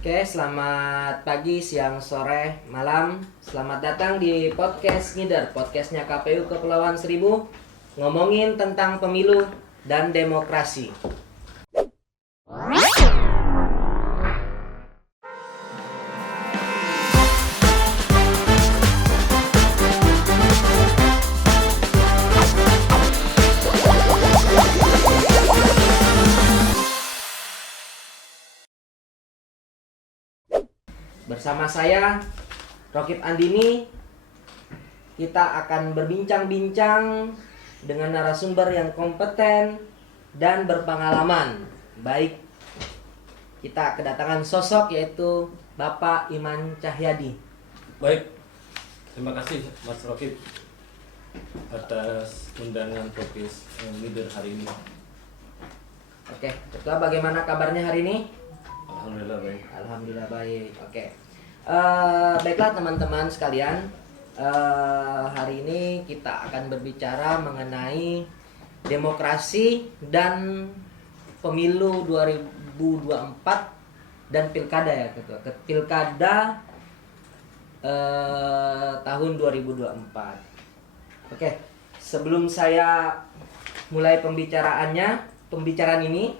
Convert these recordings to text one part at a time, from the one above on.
Oke, selamat pagi, siang, sore, malam. Selamat datang di podcast Ngider, podcastnya KPU Kepulauan Seribu, ngomongin tentang pemilu dan demokrasi. Bersama saya, Rokib Andini, kita akan berbincang-bincang dengan narasumber yang kompeten dan berpengalaman. Baik, kita kedatangan sosok yaitu Bapak Iman Cahyadi. Baik, terima kasih Mas Rokib atas undangan podcast leader hari ini. Oke, Ketua, bagaimana kabarnya hari ini? Alhamdulillah baik. Alhamdulillah baik. Oke. Baiklah teman-teman sekalian, hari ini kita akan berbicara mengenai demokrasi dan pemilu 2024 dan pilkada ya Ketua. Pilkada tahun 2024. Oke, sebelum saya mulai pembicaraan ini,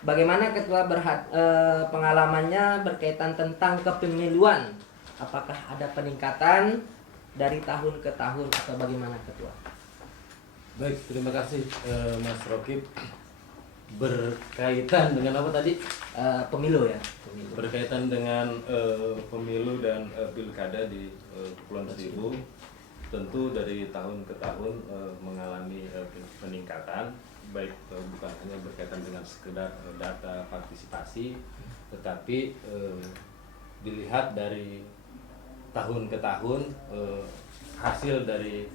bagaimana Ketua pengalamannya berkaitan tentang kepemiluan? Apakah ada peningkatan dari tahun ke tahun atau bagaimana Ketua? Baik, terima kasih Mas Rokib. Berkaitan dengan apa tadi? Pemilu ya. Pemilu. Berkaitan dengan pemilu dan pilkada di Kepulauan Seribu, tentu dari tahun ke tahun mengalami peningkatan. Baik bukan hanya berkaitan dengan sekedar data partisipasi, tetapi dilihat dari tahun ke tahun hasil dari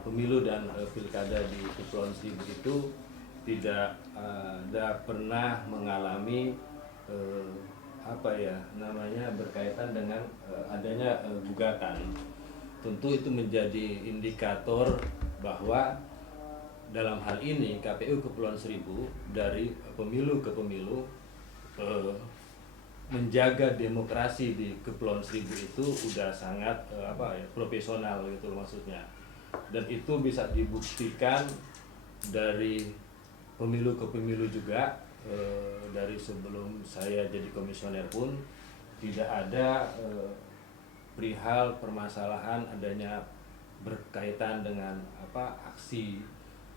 pemilu dan pilkada di Kepulauan Seribu itu tidak ada pernah mengalami berkaitan dengan adanya gugatan. Tentu itu menjadi indikator bahwa dalam hal ini KPU Kepulauan Seribu dari pemilu ke pemilu menjaga demokrasi di Kepulauan Seribu itu udah sangat profesional gitu maksudnya, dan itu bisa dibuktikan dari pemilu ke pemilu juga. Dari sebelum saya jadi komisioner pun tidak ada perihal permasalahan adanya berkaitan dengan aksi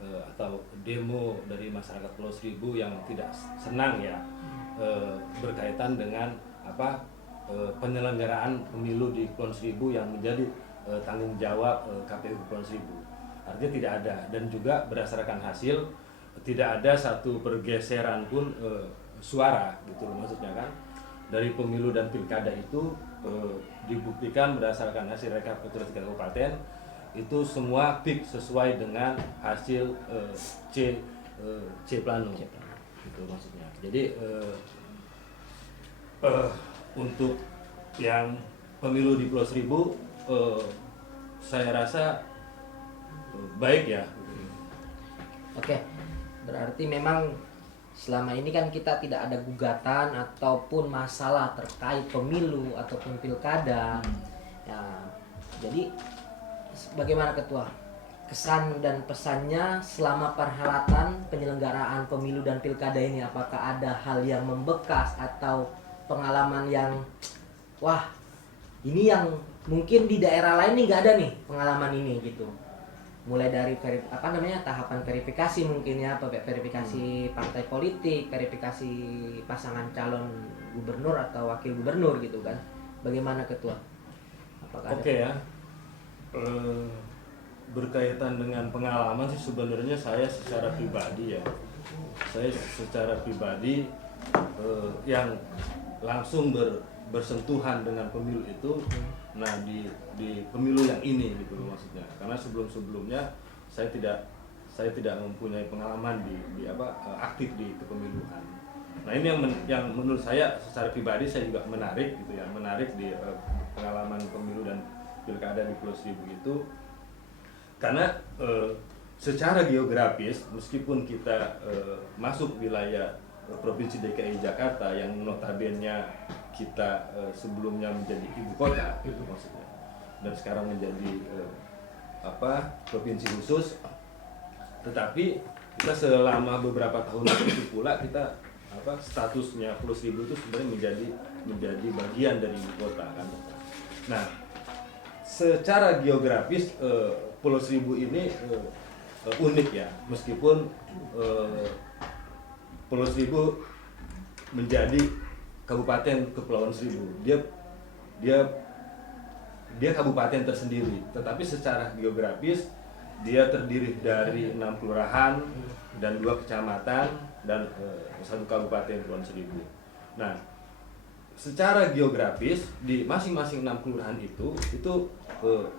atau demo dari masyarakat Pulau Seribu yang tidak senang ya berkaitan dengan penyelenggaraan pemilu di Pulau Seribu yang menjadi tanggung jawab KPU Pulau Seribu. Artinya tidak ada, dan juga berdasarkan hasil tidak ada satu pergeseran pun suara gitu loh maksudnya kan. Dari pemilu dan pilkada itu dibuktikan berdasarkan hasil rekapitulasi kabupaten itu semua fix sesuai dengan hasil C plano gitu maksudnya. Jadi untuk yang pemilu di Pulau Seribu saya rasa baik ya. Oke, berarti memang selama ini kan kita tidak ada gugatan ataupun masalah terkait pemilu ataupun pilkada. Ya, jadi bagaimana Ketua kesan dan pesannya selama perhelatan penyelenggaraan pemilu dan pilkada ini? Apakah ada hal yang membekas atau pengalaman yang wah ini yang mungkin di daerah lain nih nggak ada nih pengalaman ini gitu? Mulai dari tahapan verifikasi mungkin ya, verifikasi partai politik, verifikasi pasangan calon gubernur atau wakil gubernur gitu kan. Bagaimana Ketua? Oke ya. Berkaitan dengan pengalaman sih sebenarnya saya secara pribadi yang langsung bersentuhan dengan pemilu itu, nah di pemilu yang ini gitu maksudnya. Karena sebelumnya saya tidak mempunyai pengalaman di aktif di kepemiluan. Nah ini yang menurut saya secara pribadi saya juga menarik di pengalaman pemilu dan pilkada di Pulau Seribu itu, karena secara geografis meskipun kita masuk wilayah Provinsi DKI Jakarta yang notabene kita sebelumnya menjadi ibu kota itu maksudnya, dan sekarang menjadi provinsi khusus, tetapi kita selama beberapa tahun itu pula kita statusnya Pulau Seribu itu sebenarnya menjadi bagian dari ibu kota kan. Nah, secara geografis Pulau Seribu ini unik ya, meskipun Pulau Seribu menjadi Kabupaten Kepulauan Seribu, dia kabupaten tersendiri, tetapi secara geografis dia terdiri dari 6 kelurahan dan 2 kecamatan dan 1 kabupaten Kepulauan Seribu. Nah, secara geografis di masing-masing 6 kelurahan itu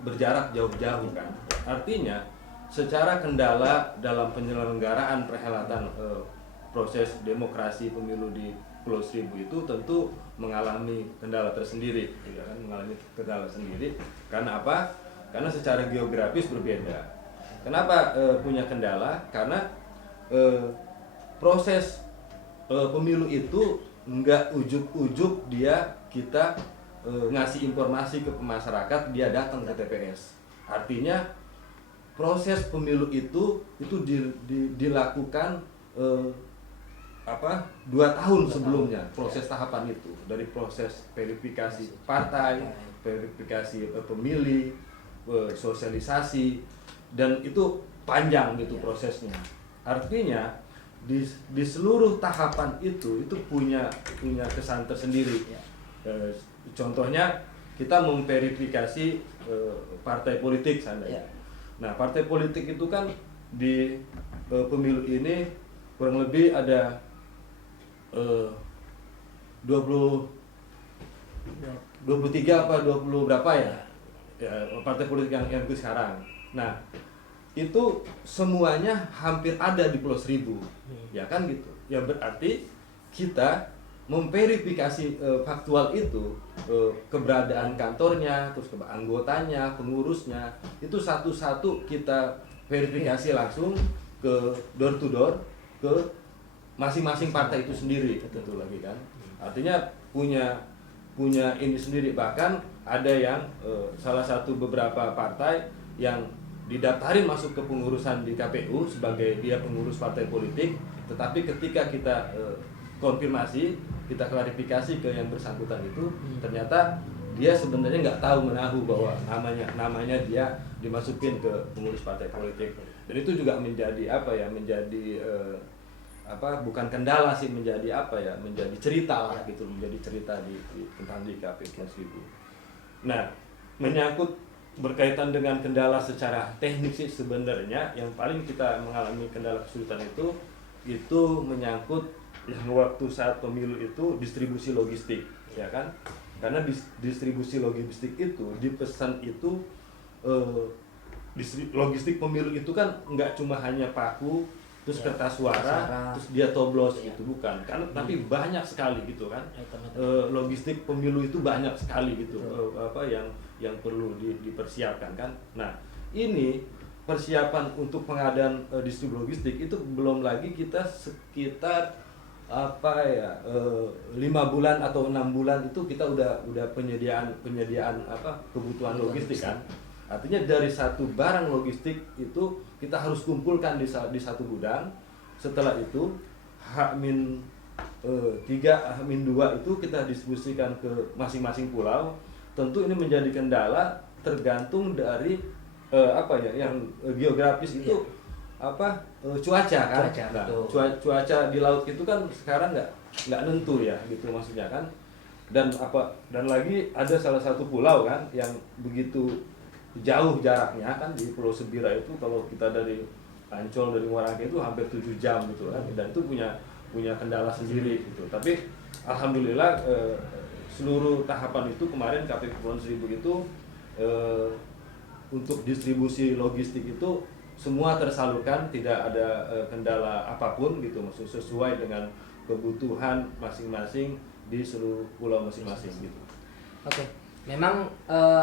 berjarak jauh-jauh kan. Artinya secara kendala dalam penyelenggaraan perhelatan proses demokrasi pemilu di Pulau Seribu itu tentu mengalami kendala tersendiri, ya kan, mengalami kendala sendiri. Karena apa? Karena secara geografis berbeda. Kenapa punya kendala? Karena proses pemilu itu nggak ujuk-ujuk kita ngasih informasi ke masyarakat, dia datang ke TPS. Artinya proses pemilu itu dilakukan 2 tahun sebelumnya, proses tahapan itu, dari proses verifikasi partai, verifikasi pemilih, sosialisasi, dan itu panjang gitu prosesnya. Artinya di seluruh tahapan itu punya kesan tersendiri. Contohnya kita memverifikasi partai politik seandainya. Nah, partai politik itu kan di pemilu ini kurang lebih ada 23 apa 20 berapa ya partai politik yang ikut sekarang. Nah, itu semuanya hampir ada di Pulau Seribu, ya kan gitu. Ya berarti kita memverifikasi faktual itu, keberadaan kantornya, terus anggotanya, pengurusnya, itu satu-satu kita verifikasi langsung ke door to door ke masing-masing partai itu sendiri, tentu lagi kan. Artinya punya ini sendiri. Bahkan ada yang salah satu beberapa partai yang didaftarin masuk ke pengurusan di KPU sebagai dia pengurus partai politik, tetapi ketika kita konfirmasi, kita klarifikasi ke yang bersangkutan itu, ternyata dia sebenarnya nggak tahu menahu bahwa namanya dia dimasukin ke pengurus partai politik. Dan itu juga menjadi bukan kendala sih, menjadi menjadi cerita lah gitu, menjadi cerita tentang di KPU Seribu. Nah, menyangkut berkaitan dengan kendala secara teknik sih sebenarnya yang paling kita mengalami kendala kesulitan itu menyangkut yang waktu saat pemilu itu distribusi logistik, ya kan? Karena distribusi logistik itu dipesan itu logistik pemilu itu kan nggak cuma hanya paku terus kertas suara terus dia toblos gitu, bukan kan, tapi banyak sekali gitu kan. Logistik pemilu itu banyak sekali gitu, yang perlu dipersiapkan kan. Nah, ini persiapan untuk pengadaan distribusi logistik itu belum lagi kita sekitar 5 bulan atau 6 bulan itu kita udah penyediaan kebutuhan logistik kan. Artinya dari satu barang logistik itu kita harus kumpulkan di satu gudang. Setelah itu H-3, H-2 itu kita distribusikan ke masing-masing pulau. Tentu ini menjadi kendala tergantung dari yang geografis itu cuaca kan. Cuaca di laut itu kan sekarang nggak nentu ya gitu maksudnya kan. Dan lagi ada salah satu pulau kan yang begitu jauh jaraknya kan, di Pulau Sebira itu kalau kita dari Ancol, dari Muara Angke itu hampir 7 jam gitu kan, dan itu punya kendala sendiri gitu. Tapi alhamdulillah seluruh tahapan itu kemarin KPU Kepulauan Seribu itu untuk distribusi logistik itu semua tersalurkan, tidak ada kendala apapun gitu, maksud sesuai dengan kebutuhan masing-masing di seluruh pulau masing-masing gitu. Oke. Memang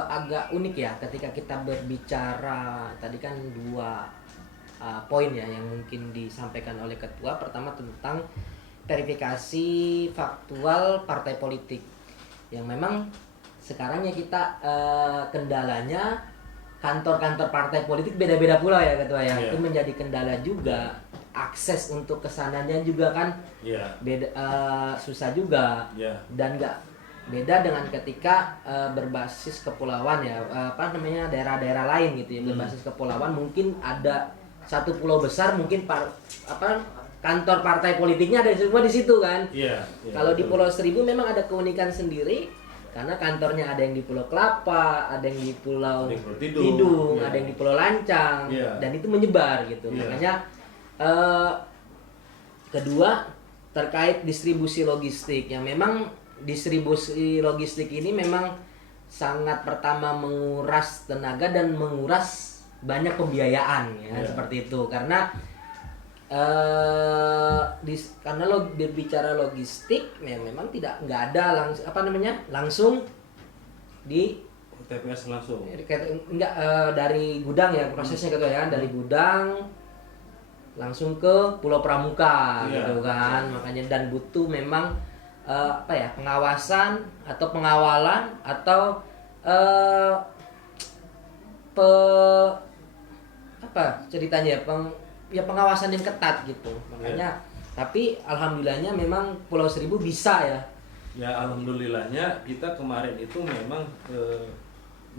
agak unik ya ketika kita berbicara tadi kan 2 poin ya yang mungkin disampaikan oleh ketua. Pertama tentang verifikasi faktual partai politik yang memang sekarang ya kita kendalanya kantor-kantor partai politik beda-beda pula ya ketua ya. Itu menjadi kendala juga. Akses untuk kesananya juga kan beda, susah juga. Dan nggak beda dengan ketika berbasis kepulauan ya, daerah-daerah lain gitu ya. Berbasis kepulauan mungkin ada satu pulau besar, mungkin kantor partai politiknya ada semua di situ kan. Kalau di Pulau Seribu memang ada keunikan sendiri karena kantornya ada yang di Pulau Kelapa, ada yang di Pulau Tidung, ada yang di Pulau Lancang, dan itu menyebar gitu. Makanya kedua terkait distribusi logistik yang memang distribusi logistik ini memang sangat pertama menguras tenaga dan menguras banyak pembiayaan ya seperti itu karena berbicara logistik ya memang nggak ada langsung di TPS langsung dari gudang ya prosesnya gitu ya dari gudang langsung ke Pulau Pramuka gitu kan makanya dan butuh memang pengawasan atau pengawalan atau pengawasan yang ketat gitu makanya tapi alhamdulillahnya memang Pulau Seribu bisa ya alhamdulillahnya kita kemarin itu memang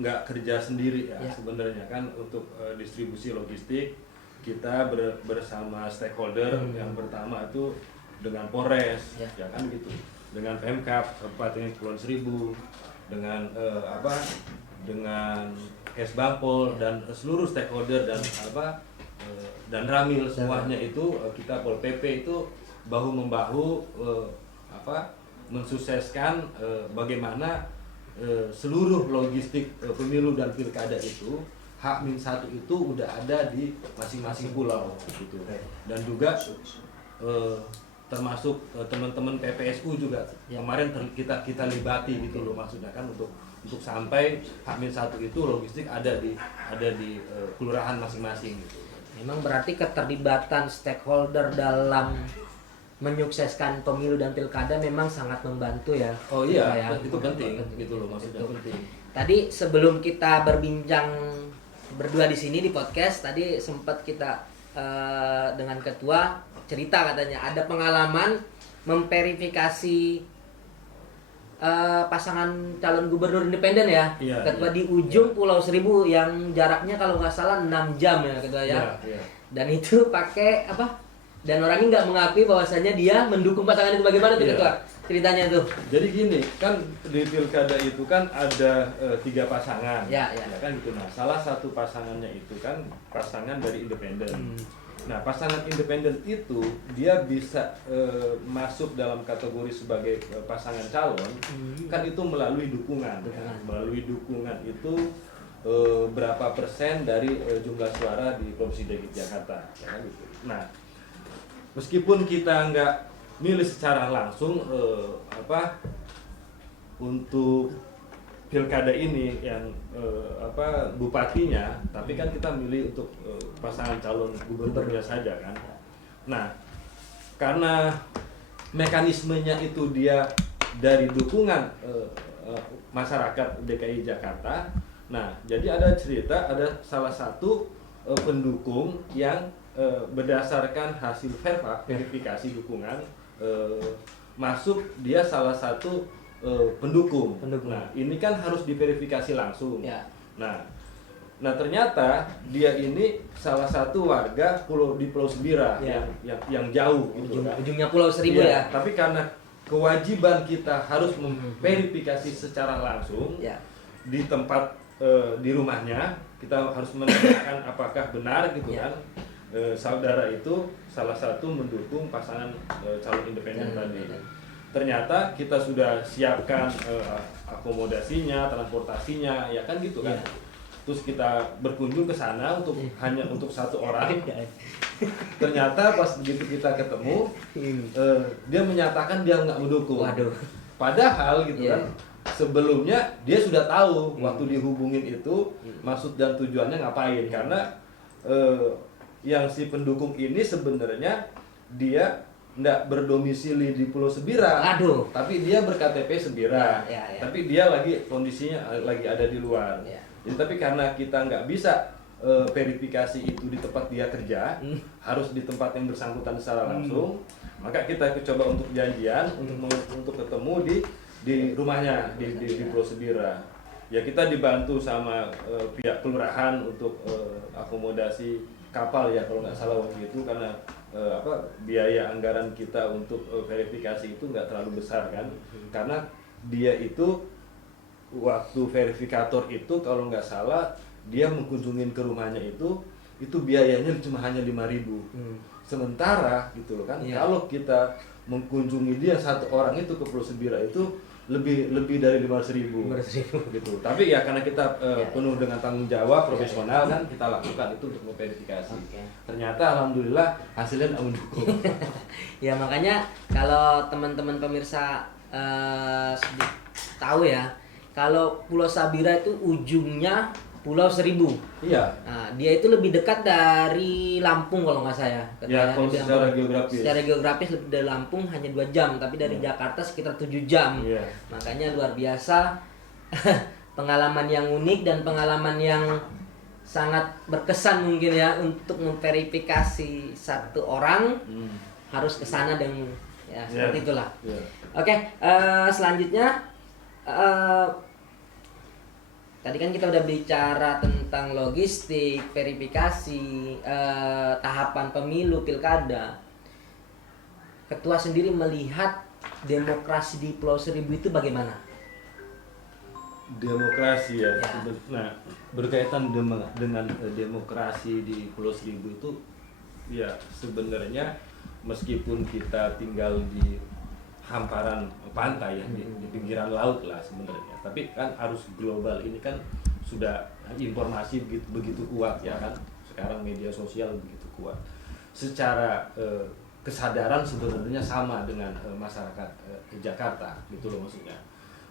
nggak kerja sendiri ya. Sebenarnya kan untuk distribusi logistik kita bersama stakeholder yang pertama itu dengan Polres ya kan gitu dengan Pemkab Kabupaten Kepulauan Seribu dengan dengan Kesbangpol dan seluruh stakeholder dan Ramil semuanya itu kita Pol PP itu bahu membahu mensukseskan bagaimana seluruh logistik pemilu dan pilkada itu H-1 itu udah ada di masing-masing pulau gitu. Dan juga termasuk teman-teman PPSU juga kemarin kita libati gitu loh maksudnya kan untuk sampai H-1 itu logistik ada di kelurahan masing-masing gitu. Memang berarti keterlibatan stakeholder dalam menyukseskan pemilu dan pilkada memang sangat membantu ya. Oh iya, itu penting gitu loh maksudnya. Itu penting. Tadi sebelum kita berbincang berdua di sini di podcast tadi sempat kita dengan ketua cerita katanya ada pengalaman memverifikasi pasangan calon gubernur independen ya ketua di ujung Pulau Seribu yang jaraknya kalau nggak salah 6 jam ya ketua ya. Dan itu pakai dan orang ini nggak mengakui bahwasanya dia mendukung pasangan itu bagaimana tuh ketua ceritanya tuh. Jadi gini kan di pilkada itu kan ada 3 pasangan ya kan gitu. Nah salah satu pasangannya itu kan pasangan dari independen. Nah pasangan independen itu dia bisa masuk dalam kategori sebagai pasangan calon kan itu melalui dukungan kan? Melalui dukungan itu berapa persen dari jumlah suara di Provinsi DKI Jakarta ya kan gitu. Nah meskipun kita nggak milih secara langsung untuk pilkada ini yang bupatinya, tapi kan kita milih untuk pasangan calon gubernurnya saja kan. Nah, karena mekanismenya itu dia dari dukungan masyarakat DKI Jakarta. Nah, jadi ada cerita ada salah satu pendukung yang berdasarkan hasil verifikasi dukungan masuk dia salah satu pendukung. Nah ini kan harus diverifikasi langsung. Nah ternyata dia ini salah satu warga di Pulau Sebira yang jauh gitu kan. Ujungnya Pulau Seribu ya. Tapi karena kewajiban kita harus memverifikasi secara langsung di tempat di rumahnya kita harus menanyakan apakah benar gitu kan. Saudara itu salah satu mendukung pasangan calon independen tadi. Ternyata kita sudah siapkan akomodasinya, transportasinya, ya kan gitu kan. Terus kita berkunjung ke sana hanya untuk satu orang. Ternyata pas begitu kita ketemu, dia menyatakan dia nggak mendukung. Padahal gitu kan. Sebelumnya dia sudah tahu waktu dihubungin itu maksud dan tujuannya ngapain karena yang si pendukung ini sebenarnya dia nggak berdomisili di Pulau Sebira, Aduh. tapi dia berKTP Sebira, Ya. tapi dia lagi kondisinya lagi ada di luar. Ya. Jadi tapi karena kita nggak bisa verifikasi itu di tempat dia kerja, harus di tempat yang bersangkutan secara langsung, maka kita coba untuk janjian untuk ketemu di rumahnya di Pulau Sebira. Ya kita dibantu sama pihak kelurahan untuk akomodasi kapal ya kalau nggak salah waktu itu, karena biaya anggaran kita untuk verifikasi itu nggak terlalu besar kan, karena dia itu waktu verifikator itu kalau nggak salah dia mengunjungin ke rumahnya itu biayanya cuma hanya 5.000. Sementara gitu loh kan, kalau kita mengunjungi dia satu orang itu ke Pulau Sebira itu lebih dari 500.000 gitu. Tapi ya karena kita penuh dengan tanggung jawab profesional kan, kita lakukan itu untuk memverifikasi. Ternyata alhamdulillah hasilnya mendukung. Ya makanya kalau teman-teman pemirsa tahu ya, kalau Pulau Sabira itu ujungnya Pulau Seribu. Iya. Nah, dia itu lebih dekat dari Lampung kalau nggak saya. Ya, kalau secara geografis. Secara geografis lebih dari Lampung hanya 2 jam, tapi dari Jakarta sekitar 7 jam. Iya. Makanya luar biasa. Pengalaman yang unik dan pengalaman yang sangat berkesan mungkin ya untuk memverifikasi satu orang harus ke sana dan ya seperti itulah. Oke, selanjutnya tadi kan kita udah bicara tentang logistik, verifikasi, tahapan pemilu, pilkada. Ketua sendiri melihat demokrasi di Pulau Seribu itu bagaimana? Demokrasi ya. Nah, berkaitan dengan demokrasi di Pulau Seribu itu ya sebenarnya meskipun kita tinggal di hamparan pantai ya, di pinggiran laut lah sebenarnya, tapi kan arus global ini kan sudah informasi begitu kuat ya kan, sekarang media sosial begitu kuat, secara kesadaran sebenarnya sama dengan masyarakat Jakarta gitu loh, maksudnya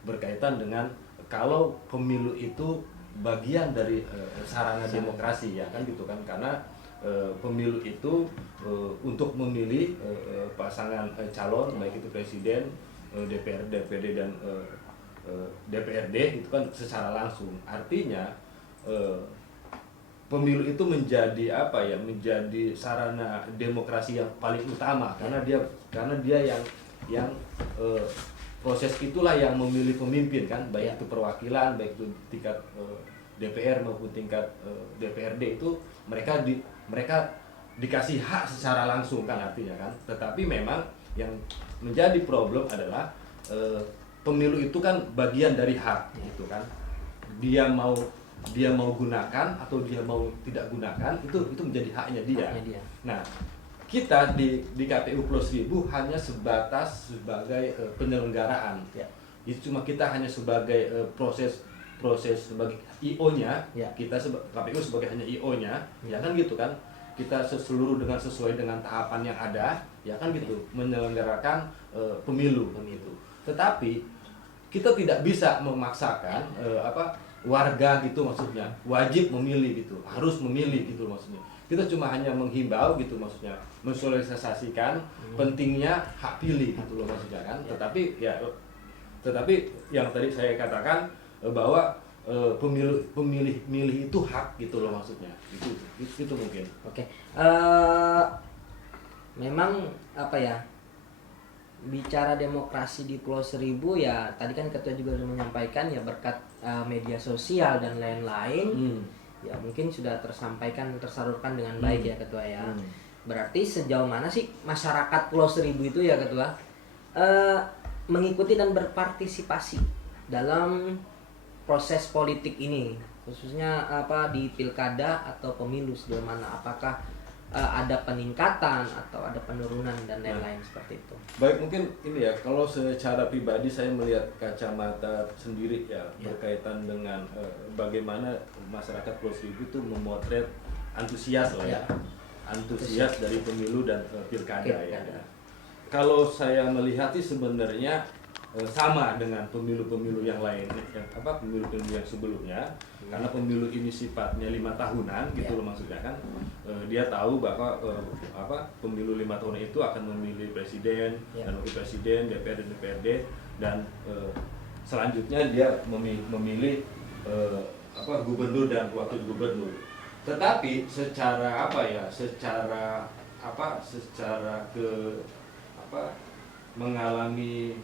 berkaitan dengan kalau pemilu itu bagian dari sarana demokrasi ya kan gitu kan, karena pemilu itu untuk memilih pasangan calon baik itu presiden, DPR, DPD dan DPRD itu kan secara langsung. Artinya pemilu itu menjadi apa ya? Menjadi sarana demokrasi yang paling utama karena dia yang proses itulah yang memilih pemimpin kan, baik itu perwakilan, baik itu tingkat DPR maupun tingkat DPRD itu mereka dikasih hak secara langsung kan artinya kan. Tetapi memang yang menjadi problem adalah pemilu itu kan bagian dari hak gitu kan. Dia mau gunakan atau dia mau tidak gunakan itu menjadi haknya dia. Nah, kita di KPU Pulau Seribu hanya sebatas sebagai penyelenggaraan. Itu cuma kita hanya sebagai proses sebagai IO-nya, kita KPU sebagai hanya IO-nya, ya kan gitu kan. Kita sesuai dengan tahapan yang ada, ya kan gitu, menyelenggarakan pemilu. Tetapi kita tidak bisa memaksakan warga gitu, maksudnya wajib memilih gitu, harus memilih gitu maksudnya. Kita cuma hanya menghimbau gitu, maksudnya mensosialisasikan pentingnya hak pilih gitu loh maksudnya kan. Tetapi yang tadi saya katakan bahwa pemilih itu hak gitu loh maksudnya, itu mungkin. Oke. Memang apa ya, bicara demokrasi di Pulau Seribu ya tadi kan Ketua juga sudah menyampaikan ya, berkat media sosial dan lain-lain ya mungkin sudah tersalurkan dengan baik ya Ketua ya. Berarti sejauh mana sih masyarakat Pulau Seribu itu ya Ketua mengikuti dan berpartisipasi dalam proses politik ini, khususnya di pilkada atau pemilu, sejauh mana? Apakah ada peningkatan atau ada penurunan dan lain-lain seperti itu? Baik, mungkin ini ya, kalau secara pribadi saya melihat kacamata sendiri ya, berkaitan dengan bagaimana masyarakat Pulau Seribu itu memotret antusias lah ya, antusias dari pemilu dan pilkada ya. Kalau saya melihat sih sebenarnya sama dengan pemilu-pemilu yang lain, pemilu-pemilu yang sebelumnya, karena pemilu ini sifatnya 5 tahunan gitu loh maksudnya kan. Dia tahu bahwa pemilu 5 tahunan itu akan memilih presiden dan wakil presiden, DPR dan DPRD, dan selanjutnya dia memilih gubernur dan wakil gubernur. Tetapi secara mengalami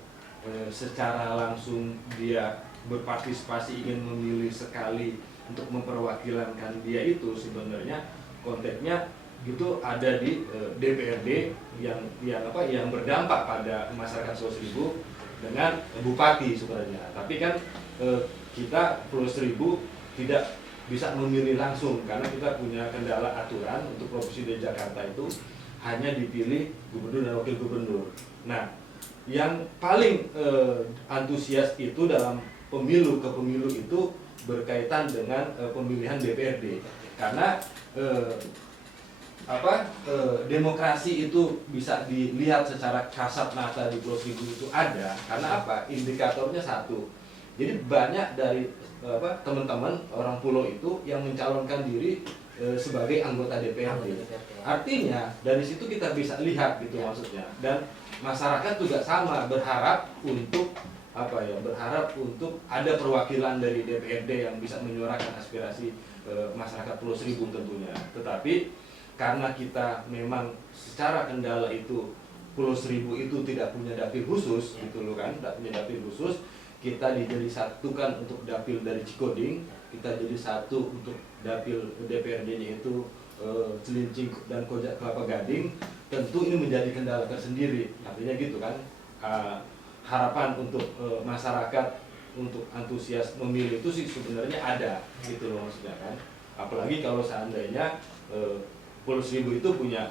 secara langsung dia berpartisipasi ingin memilih sekali untuk memperwakilankan dia, itu sebenarnya konteksnya itu ada di DPRD yang berdampak pada masyarakat Pulau Seribu dengan bupati sebenarnya. Tapi kan kita Pulau Seribu tidak bisa memilih langsung karena kita punya kendala aturan. Untuk Provinsi DKI Jakarta itu hanya dipilih gubernur dan wakil gubernur. Nah, yang paling antusias itu dalam pemilu ke pemilu itu berkaitan dengan pemilihan DPRD, karena demokrasi itu bisa dilihat secara kasat mata di Pulau Seribu itu ada, karena apa? Indikatornya satu. Jadi banyak dari teman-teman orang pulau itu yang mencalonkan diri sebagai anggota DPRD. Artinya dari situ kita bisa lihat gitu maksudnya. Dan masyarakat juga sama berharap untuk ada perwakilan dari DPRD yang bisa menyuarakan aspirasi masyarakat Pulau Seribu tentunya. Tetapi karena kita memang secara kendala itu Pulau Seribu itu tidak punya dapil khusus gitu loh kan, tidak punya dapil khusus. Kita jadi satukan untuk dapil dari Cikoding, kita jadi satu untuk dapil DPRD-nya itu Cilincing dan Kelapa Gading. Tentu ini menjadi kendala tersendiri, artinya gitu kan. Harapan untuk masyarakat untuk antusias memilih itu sih sebenarnya ada gitu loh maksudnya kan. Apalagi kalau seandainya Pulau Seribu itu punya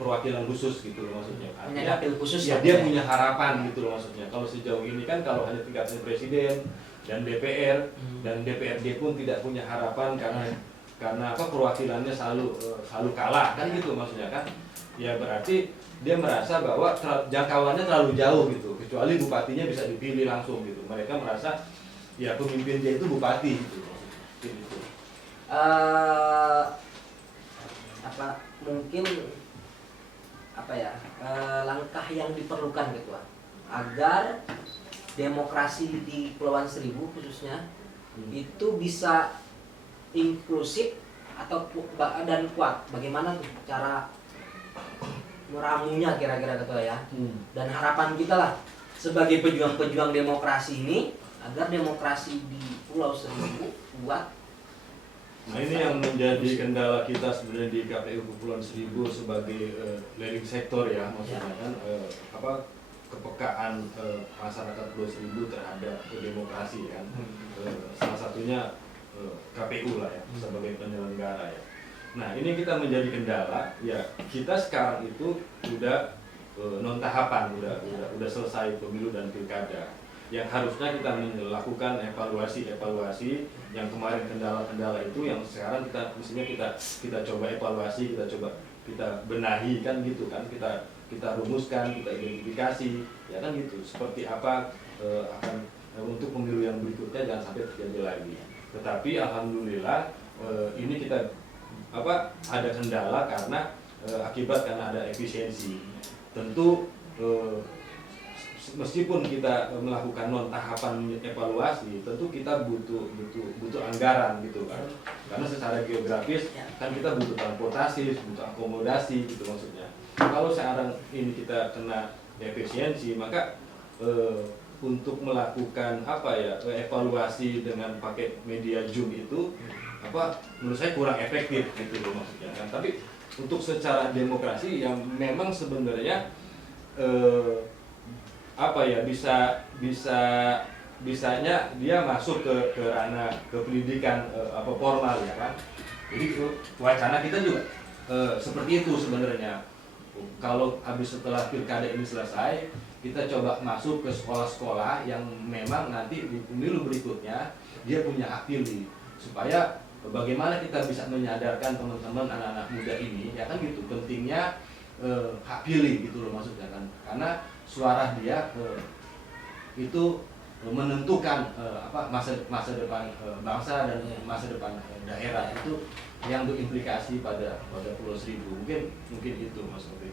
perwakilan khusus gitu loh maksudnya. Punya dapil khusus ya, dia punya harapan gitu loh maksudnya. Kalau sejauh ini kan kalau hanya tingkatnya presiden dan DPR dan DPRD pun tidak punya harapan karena perwakilannya selalu kalah kan gitu maksudnya kan. Ya berarti dia merasa bahwa jangkauannya terlalu jauh gitu. Kecuali bupatinya bisa dipilih langsung gitu. Mereka merasa ya pemimpin dia itu bupati gitu. Gitu. Mungkin langkah yang diperlukan gitu agar demokrasi di Kepulauan Seribu khususnya itu bisa inklusif dan kuat. Bagaimana tuh cara meramunya kira-kira gitu ya. Dan harapan kita lah sebagai pejuang-pejuang demokrasi ini agar demokrasi di Pulau Seribu kuat. Nah ini yang menjadi kendala kita sebenarnya di KPU Kepulauan Seribu sebagai leading sektor ya maksudnya kan kepekaan masyarakat Pulau Seribu terhadap demokrasi kan. Salah satunya KPU lah ya sebagai penyelenggara ya. Nah ini kita menjadi kendala ya. Kita sekarang itu udah non tahapan, udah selesai pemilu dan pilkada. Yang harusnya kita melakukan evaluasi yang kemarin kendala-kendala itu yang sekarang kita coba evaluasi, kita benahi kan gitu kan, kita rumuskan, kita identifikasi ya kan gitu, seperti apa akan untuk pemilu yang berikutnya jangan sampai terjadi lagi. Tetapi alhamdulillah ini kita ada kendala karena karena ada efisiensi. Tentu meskipun kita melakukan non tahapan evaluasi, tentu kita butuh anggaran gitu kan. Karena secara geografis kan kita butuh transportasi, butuh akomodasi gitu maksudnya. Kalau sekarang ini kita kena efisiensi, maka untuk melakukan evaluasi dengan pakai media Zoom itu menurut saya kurang efektif gitu loh maksudnya kan. Tapi untuk secara demokrasi yang memang sebenarnya bisanya dia masuk ke ranah pendidikan formal ya kan. Jadi wacana kita juga seperti itu sebenarnya. Kalau habis setelah pilkada ini selesai, kita coba masuk ke sekolah-sekolah yang memang nanti di pemilu berikutnya dia punya hak pilih, supaya bagaimana kita bisa menyadarkan teman-teman anak-anak muda ini ya kan gitu, pentingnya hak pilih gitu loh maksudnya kan. Karena suara dia itu menentukan masa depan bangsa dan masa depan daerah. Itu yang berimplikasi pada Pulau Seribu. Mungkin itu Mas Oke.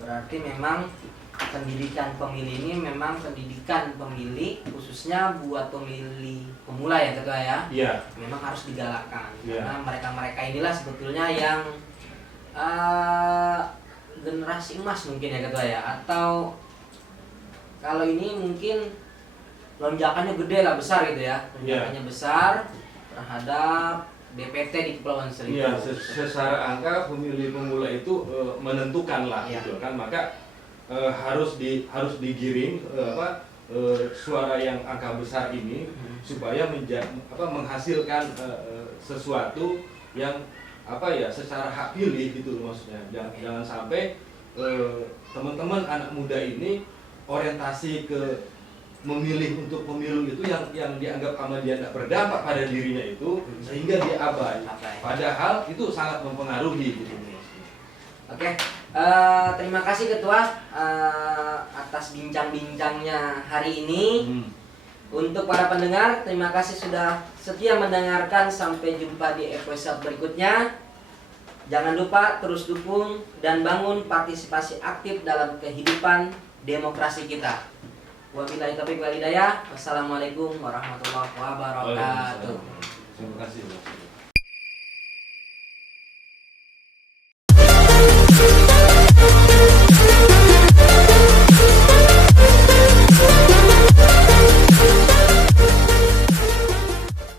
Berarti memang pendidikan pemilih ini memang pendidikan pemilih khususnya buat pemilih pemula ya Ketua ya. Iya. Memang harus digalakkan Iya. karena mereka inilah sebetulnya yang generasi emas mungkin ya Ketua ya, atau kalau ini mungkin lonjakannya gede lah, besar gitu ya, lonjakannya besar terhadap DPT di Kepulauan Seribu. Iya, secara angka pemilih pemula itu menentukan lah gitu kan, maka harus digiring suara yang angka besar ini supaya menghasilkan sesuatu yang secara hak pilih gitu maksudnya. Jangan sampai teman-teman anak muda ini orientasi ke memilih untuk pemilu itu yang dianggap sama dia tidak berdampak pada dirinya itu sehingga dia abai. Padahal itu sangat mempengaruhi gitu. Oke, terima kasih Ketua atas bincang-bincangnya hari ini. Untuk para pendengar, terima kasih sudah setia mendengarkan. Sampai jumpa di episode berikutnya. Jangan lupa terus dukung dan bangun partisipasi aktif dalam kehidupan demokrasi kita. Wabillahi taufiq wal hidayah. Wassalamualaikum warahmatullahi wabarakatuh. Terima kasih.